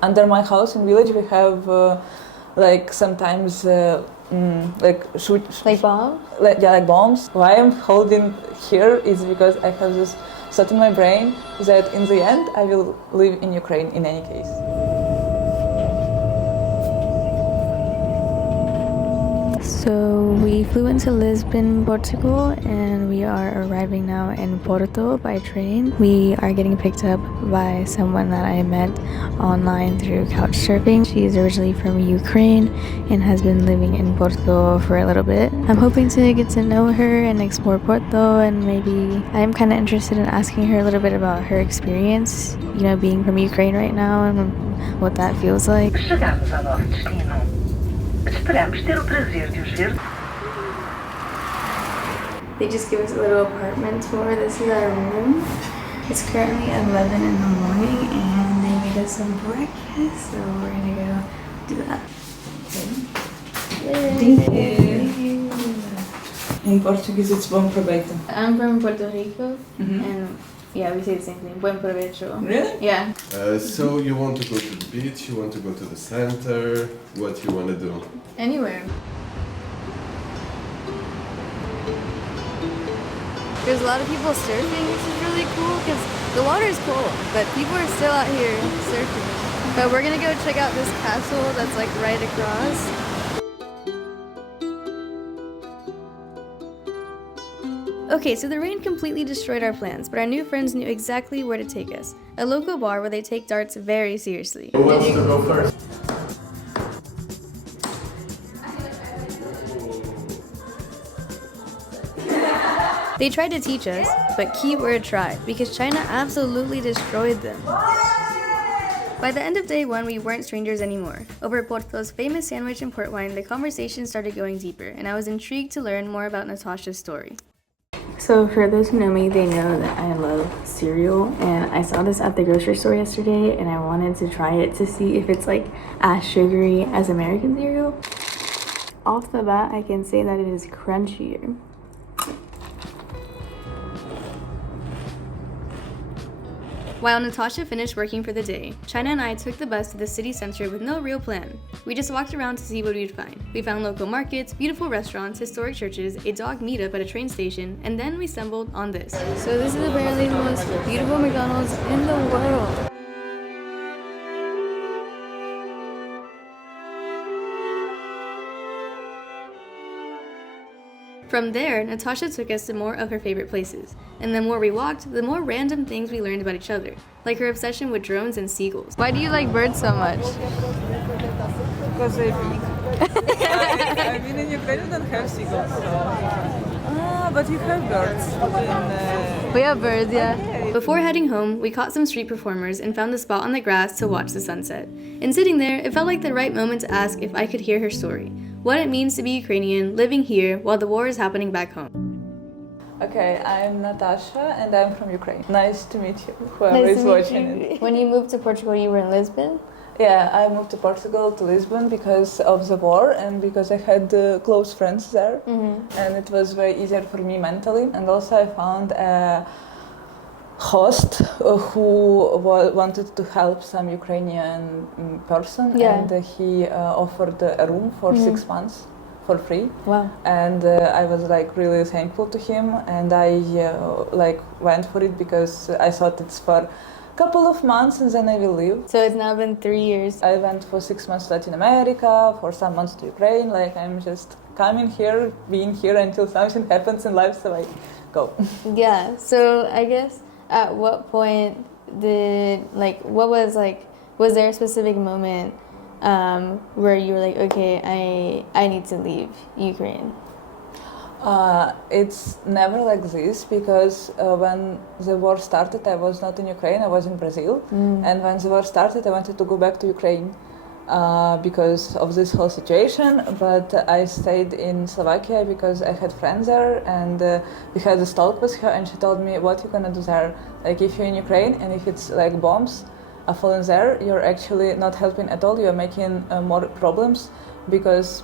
Under my house in village we have like sometimes like shoot Like bombs? like bombs. Why I'm holding here is because I have this thought in my brain that in the end I will live in Ukraine in any case. So we flew into Lisbon, Portugal, and we are arriving now in Porto by train. We are getting picked up by someone that I met online through couch surfing. She is originally from Ukraine and has been living in Porto for a little bit. I'm hoping to get to know her and explore Porto, and maybe I'm kind of interested in asking her a little bit about her experience, you know, being from Ukraine right now and what that feels like. Chegamos ao nosso destino. Esperamos ter o prazer de os ver. They just give us a little apartment tour. This is our room. It's currently 11 in the morning and they made us some breakfast, so we're gonna go do that. Thank you. In Portuguese it's bom proveito. I'm from Puerto Rico and yeah, we say the same thing. Buen provecho. Really? Yeah. So you want to go to the beach, you want to go to the center, what you want to do? Anywhere. There's a lot of people surfing, which is really cool because the water is cold, but people are still out here surfing. But we're gonna go check out this castle that's like right across. Okay, so the rain completely destroyed our plans, but our new friends knew exactly where to take us. A local bar where they take darts very seriously. Who wants to go first? They tried to teach us, but keyword tried, because China absolutely destroyed them. By the end of day one, we weren't strangers anymore. Over Porto's famous sandwich and port wine, the conversation started going deeper, and I was intrigued to learn more about Natasha's story. So for those who know me, they know that I love cereal, and I saw this at the grocery store yesterday and I wanted to try it to see if it's like as sugary as American cereal. Off the bat, I can say that it is crunchier. While Natasha finished working for the day, China and I took the bus to the city center with no real plan. We just walked around to see what we'd find. We found local markets, beautiful restaurants, historic churches, a dog meetup at a train station, and then we stumbled on this. So this is apparently the most beautiful McDonald's in the world. From there, Natasha took us to more of her favorite places, and the more we walked, the more random things we learned about each other, like her obsession with drones and seagulls. Why do you like birds so much? Because they're big. I mean in Ukraine we don't have seagulls, so... but you have birds. We have birds, yeah. Okay. Before heading home, we caught some street performers and found a spot on the grass to watch the sunset. And sitting there, it felt like the right moment to ask if I could hear her story. What it means to be Ukrainian, living here while the war is happening back home. Okay, I'm Natasha and I'm from Ukraine. Nice to meet you, whoever is watching it. When you moved to Portugal, you were in Lisbon? Yeah, I moved to Portugal, to Lisbon, because of the war and because I had close friends there. And it was very easier for me mentally. And also I found a host who wanted to help some Ukrainian person, and he offered a room for 6 months for free. Wow. And I was like really thankful to him, and I like went for it because I thought it's for a couple of months and then I will leave. So it's now been 3 years. I went for 6 months to Latin America, for some months to Ukraine. Like I'm just coming here, being here until something happens in life, so I go. Yeah, so I guess at what point did, like, what was, like, was there a specific moment where you were like, okay, I need to leave Ukraine? It's never like this, because when the war started, I was not in Ukraine, I was in Brazil. And when the war started, I wanted to go back to Ukraine because of this whole situation. But I stayed in Slovakia because I had friends there, and we had this talk with her, and she told me, what you're gonna do there? Like, if you're in Ukraine and if it's like bombs are falling there, you're actually not helping at all, you're making more problems, because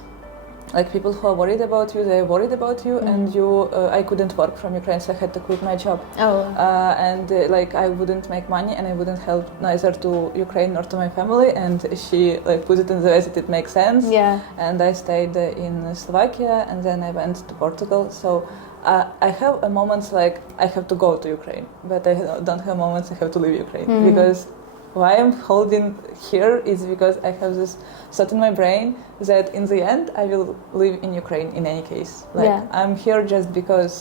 like people who are worried about you, they're worried about you, and I couldn't work from Ukraine, so I had to quit my job. Like I wouldn't make money, and I wouldn't help neither to Ukraine nor to my family. And she like put it in the way that it makes sense. Yeah. And I stayed in Slovakia, and then I went to Portugal. So I have moments like I have to go to Ukraine, but I don't have moments I have to leave Ukraine because why I'm holding here is because I have this thought in my brain that in the end I will live in Ukraine in any case. Like I'm here just because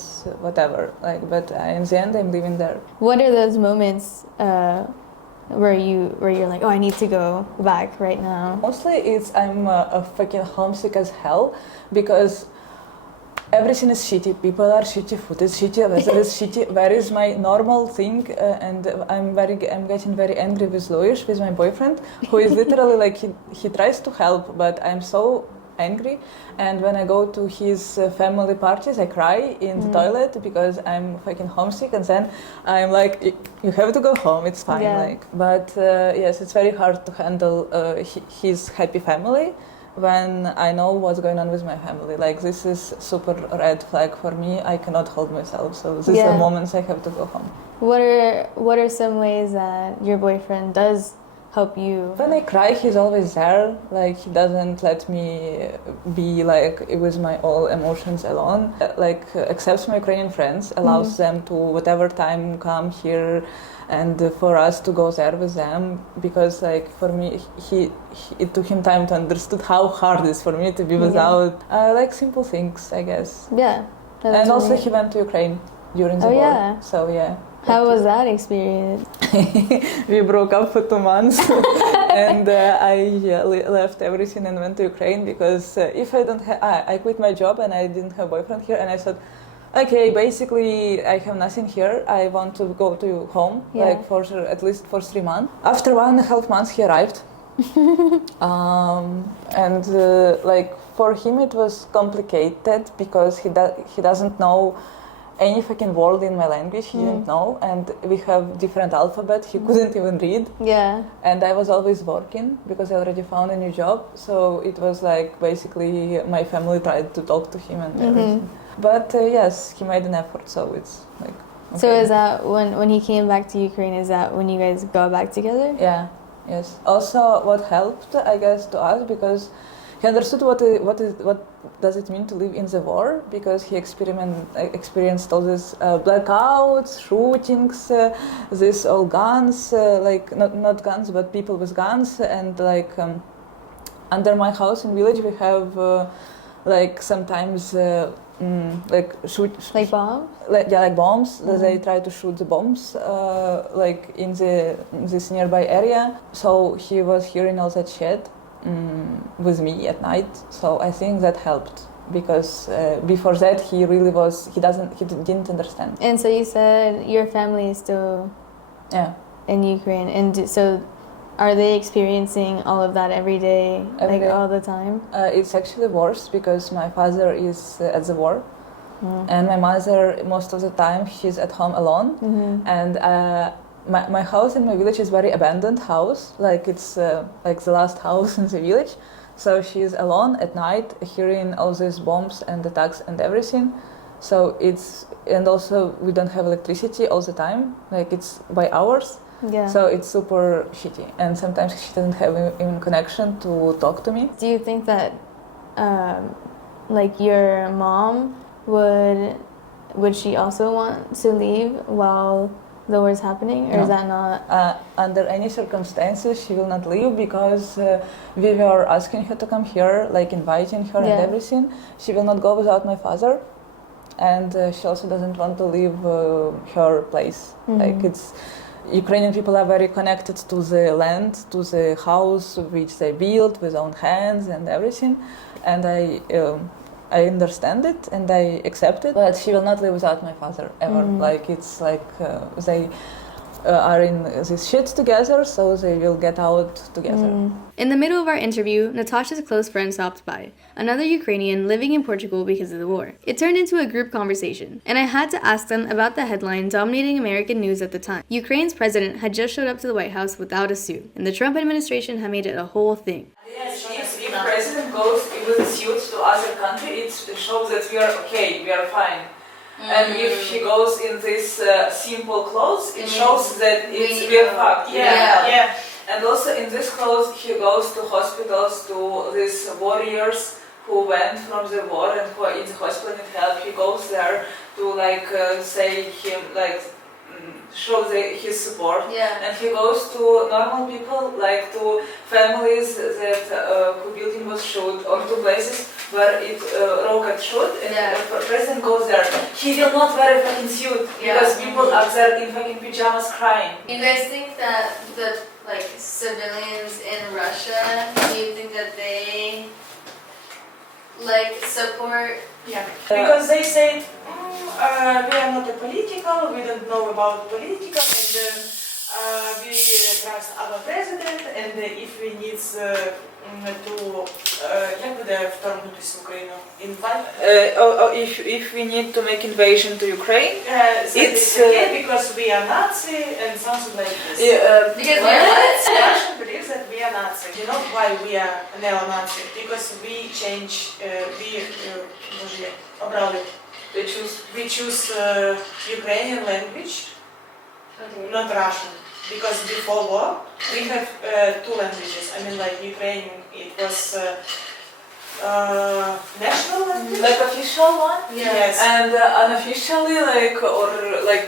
whatever. Like, but in the end I'm living there. What are those moments where you're like, oh, I need to go back right now? Mostly it's I'm fucking homesick as hell because everything is shitty. People are shitty. Food is shitty. Weather is shitty. Where is my normal thing? And I'm getting very angry with Luis, with my boyfriend, who is literally like he tries to help, but I'm so angry. And when I go to his family parties, I cry in the toilet because I'm fucking homesick. And then I'm like, you have to go home. It's fine. Yeah. Like, but yes, it's very hard to handle his happy family when I know what's going on with my family. Like, this is super red flag for me. I cannot hold myself. So these are moments I have to go home. What are some ways that your boyfriend does help you? When I cry, he's always there. Like, he doesn't let me be like with my all emotions alone. Like, accepts my Ukrainian friends, allows them to whatever time come here, and for us to go there with them, because like for me it took him time to understand how hard it is for me to be without like simple things, I guess. And also he went to Ukraine during the war. So how was that experience? We broke up for 2 months and I left everything and went to Ukraine because if I don't I quit my job and I didn't have a boyfriend here, and I thought, okay, basically I have nothing here. I want to go to home, like for sure, at least for 3 months. After 1.5 months, he arrived, and like for him it was complicated because he doesn't know any fucking word in my language. He didn't know, and we have different alphabet. He couldn't even read. And I was always working because I already found a new job. So it was like basically my family tried to talk to him and everything. But yes, he made an effort, so it's like... Okay. So is that when he came back to Ukraine, is that when you guys got back together? Yeah, yes. Also, what helped, I guess, to us, because he understood what does it mean to live in the war, because he experienced all these blackouts, shootings, these all guns, like not guns, but people with guns, and like under my house in village we have like sometimes like like bombs? Like bombs. They try to shoot the bombs like in this nearby area. So he was hearing all that shit with me at night. So I think that helped, because before that he didn't understand. And so you said your family is still in Ukraine, and so are they experiencing all of that every day, all the time? It's actually worse because my father is at the war, and my mother most of the time she's at home alone. And my house in my village is very abandoned house, like it's like the last house in the village. So she's alone at night, hearing all these bombs and attacks and everything. So and also we don't have electricity all the time, like it's by hours. So it's super shitty, and sometimes she doesn't have even connection to talk to me. Do you think that like your mom would she also want to leave while the war is happening, or is that not? Under any circumstances she will not leave, because we were asking her to come here, like inviting her and everything. She will not go without my father, and she also doesn't want to leave her place. Like it's Ukrainian people are very connected to the land, to the house which they built with own hands and everything, and I understand it and I accept it. But she will not live without my father ever. Like it's like they are in this shit together, so they will get out together. In the middle of our interview, Natasha's close friend stopped by, another Ukrainian living in Portugal because of the war. It turned into a group conversation, and I had to ask them about the headline dominating American news at the time. Ukraine's president had just showed up to the White House without a suit, and the Trump administration had made it a whole thing. president goes with a suit to other country, it shows that we are okay, we are fine. And if he goes in this simple clothes, it shows that we are fucked. Yeah. And also in this clothes, he goes to hospitals, to these warriors who went from the war and who are in the hospital and help. He goes there to like say him like show his support. And he goes to normal people, like to families that who building was shot, or to places where it rocket shot, and the president goes there. He will not wear a fucking suit because people are there in fucking pajamas crying. You guys think that the like civilians in Russia, do you think that they like support? Because they say we are not a political, we don't know about political, and we trust our president, and if we need to як буде вторгнутися в Україну? If we need to make invasion to Ukraine, It's okay because we are Nazi and something like this. Because we're what? Russian believes that we are Nazi. You know why we are neo-Nazi? Because we change, we choose Ukrainian language, not Russian. Because before war, we have two languages. I mean, like Ukrainian, it was national language. Like official one? Yes. And unofficially, like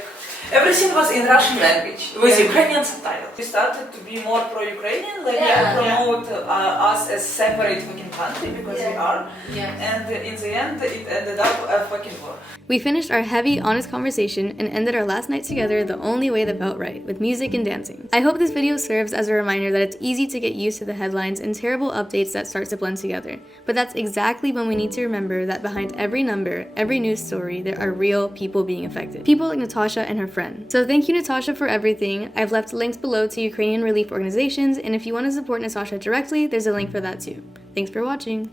everything was in Russian language with Ukrainian subtitles. We started to be more pro-Ukrainian, like promote us as separate fucking country because we are. And in the end, it ended up a fucking war. We finished our heavy, honest conversation and ended our last night together the only way that felt right, with music and dancing. I hope this video serves as a reminder that it's easy to get used to the headlines and terrible updates that start to blend together. But that's exactly when we need to remember that behind every number, every news story, there are real people being affected. People like Natasha and her friend. So thank you, Natasha, for everything. I've left links below to Ukrainian relief organizations, and if you want to support Natasha directly, there's a link for that too. Thanks for watching.